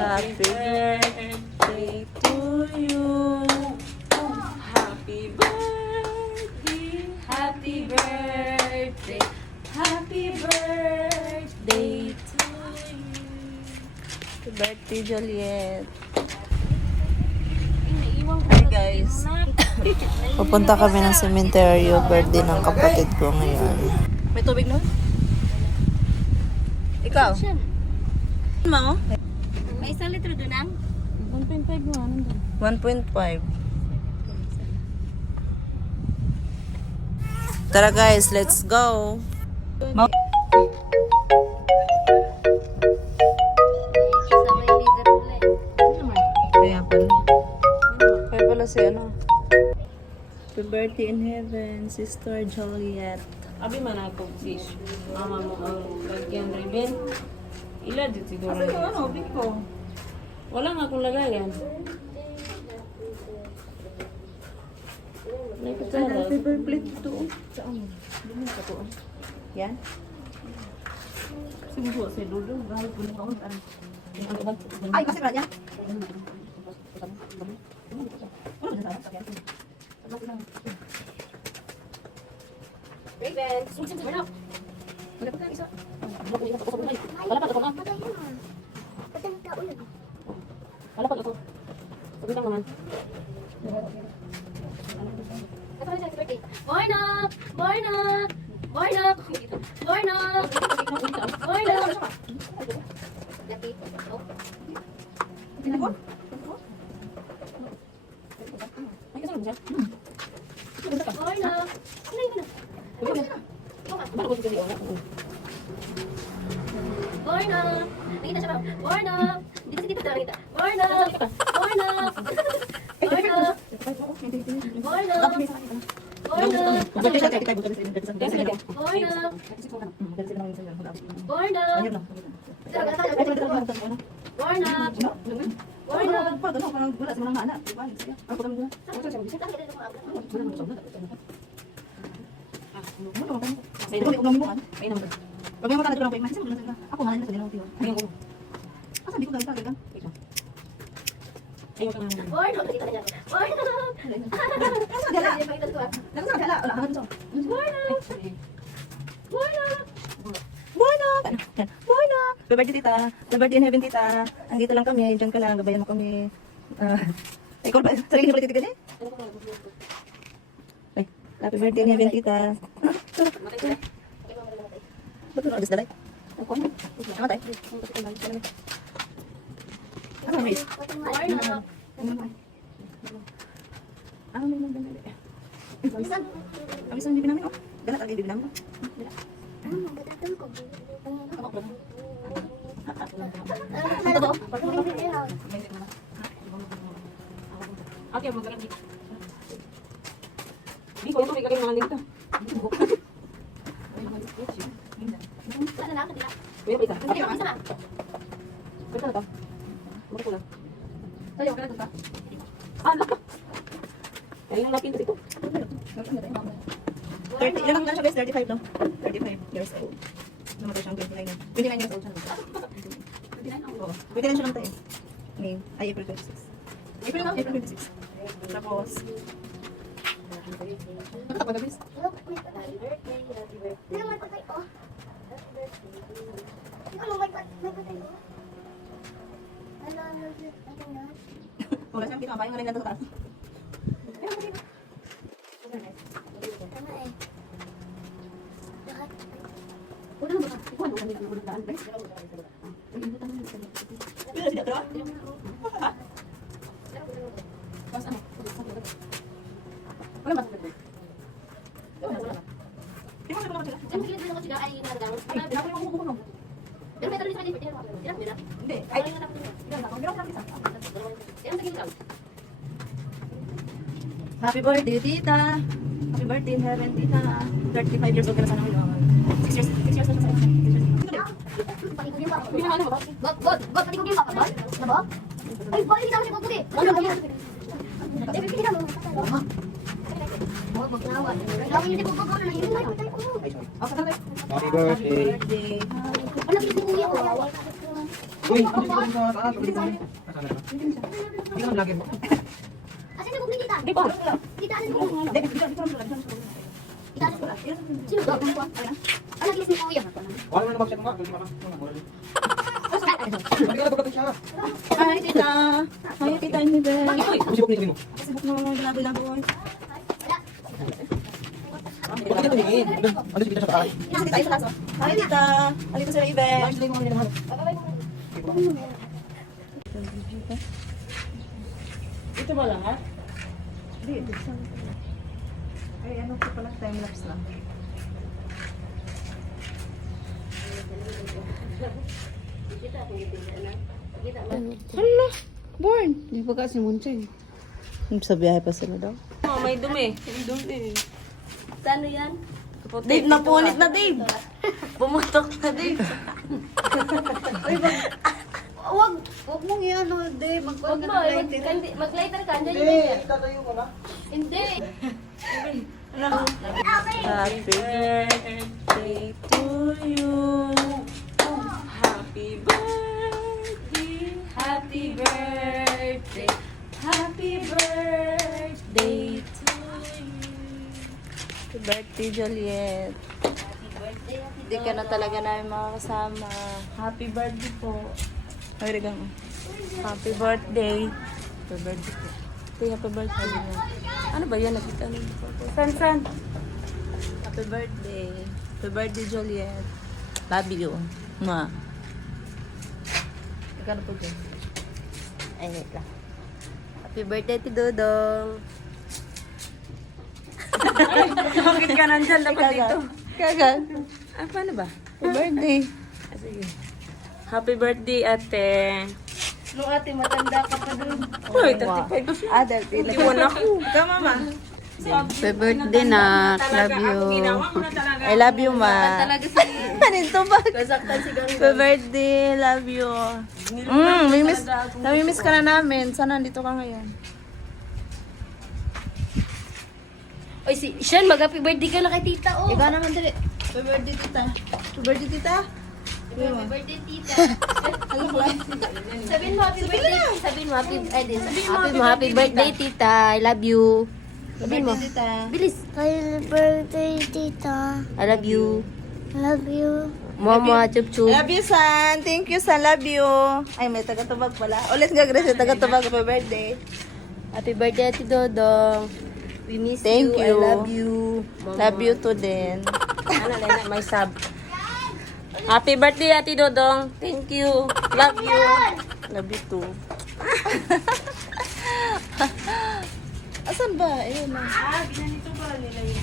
Happy birthday to you. Happy birthday, happy birthday, happy birthday to you. Happy birthday, Juliet. Iniiwan ko Hi, na guys. si anak. Pupunta kami ng sementeryo. Birthday ng kapatid ko ngayon. May tubig nun? Ikaw? Siya. Mo? May isang litro doon ang? 1.5 mo, ano doon? 1.5. Tara guys, let's go. Sa may leader pala eh. Ano naman? Kaya pala. Kaya pala si ano. Happy birthday in heaven, Sister Juliet. Abi man ako fish. Mama mo ang lagyan ribbon. Ila dito siguro. Kasi yung ano, big ko. Wala nga akong lagayan. May kutsara. Paper plate ito. Saan? Dumi ka to. Yan? Kasi mo sa dulo. Bahal ko na ako. Ay, kasi pala yan. Raven, susun sa harap. Wala pa ka isa. Wala pa ako na. Wala pa ako. Sabi lang naman. Morna! Morna! Morna! Morna! Morna! Ay, kasama mo siya? Morna! Morna! Nakita siya ba? Morna! Dito si Tito nakita. Morna! Morna! Morna! Morna! Morna! Morna! Morna! Morna! Morna! Buwana! Happy birthday, tita. Happy birthday in heaven, tita. Andito lang kami. Diyan ka lang. Gabayan mo kami. Ikaw ba? Sarili mo ulit, tita, gani? Ay, happy birthday in heaven, tita. Ba't mo na-adjust dalay? Ano tayo? Ano, Miss? Ano, may nagdandali? Kamisan bibi namin, oh. Galat ang bibi namin, oh. Okay, magalang dito. Di ko ito may gagawin mga dito. Meron pa isa. Pwede na to. Mura ko lang. Sa'yo, kailan ito? Ah, laka. Kaya yung lapin ito. 30, ilan lang siya guys? 35 no? 35 years old. Namatay siyang 29. 29 years old siya. 29 siya lang tayo. May, ay April 26. April 26. Tapos, nakatawa na guys. Wala siyang pinakabayan nga rin na sa taas. Pila si Datro? Wala ba? Hindi. Ay, happy birthday, tita. Happy birthday in heaven, tita. 35 years old ka na sana ngayon. 6 years na siya sa'yo. 6 years. Happy birthday. Birthday. Uy, hindi ko sa taas. Ulit kami. Nasaan na? Hindi ka vlogger mo. Asan na bukli tita? Di ba? Tita, asan na bukli? Hindi, dito lang. Tita, asan na bukli? Sino ba? Ang nag-kiss ni Kuya. Wala na mag-chat mo nga. Tuloy mo ka. Hindi ka na pagkatid siya. Hi, tita. Hi, tita, hindi ba? Usibok niyo mo. Facebook mo mga labo-labo. Bakit ka tumingin? Ano si Tita sa taas? Kasi tita, isa kaso. Hi, tita. Alito sa Raven. Ay, sila yung mga nilalaman. Ito ba lahat? Hindi, ito. Ay, ano ko pala? Time-lapse lang. Hala, born. Di ba kasi munching? Sa biyahe pa sila daw. Oh, may dumi. May dumi. Saan yan? Dave, napunit na Dave. Pumutok na din. Wag mong yan, Dave. Wag mo, mag-lighter ka. Andyan yung lighter. Tatayo ka ba? Hindi. Happy birthday to you. Happy birthday. Happy birthday. Happy birthday to you. Happy birthday, Juliet. Hindi ka na talaga namin makakasama. Happy birthday po. Ay, regang. Happy birthday. Happy birthday po. Happy birthday. Ano ba yan? Nakita ano dito? San? Happy birthday. Happy birthday, Juliet. Love you. Ma. Ikaw na po dyan. Ay, wait lang. Happy birthday to Dodong. Bakit ka nandyan? Dapat dito. Kagan. Ah, paano ba? Happy birthday. Ah, sige. Happy birthday, ate. Nung ate, matanda ka pa dun. Uy, 35 na siya. Ah, dati. Iwan ako. Ikaw, mama. Happy birthday na. Love you. Ginawa ko na talaga. I love you, ma. Talaga si... Nito ba? Nasaktan si Gang. Happy birthday. Love you. Namimiss ka na namin. Sana nandito ka ngayon. Oy, si Sean, mag-happy birthday ka na kay tita, oh. Ikaw naman dali. Happy birthday, tita. Happy birthday, tita. Happy birthday, tita. Sabihin mo happy birthday. Sabihin mo happy birthday, tita. I love you. Sabihin mo. Tita. Bilis. Happy birthday, Tita. I love you. Love you. Mama, chup I chup. love you, San. Thank you, San. Love you. Ay, may taga-tubag pala. Ulit nga, Grace. Taga-tubag. Happy birthday. Happy birthday, Ate Dodong. We miss Thank you. you. I love you. Mama. Love you too din. Ano, Lena, may sub. Happy birthday, Ate Dodong. Thank you. Love you. Love you too. Asan ba? Ayun na. Ah, ginanito ba nila yun?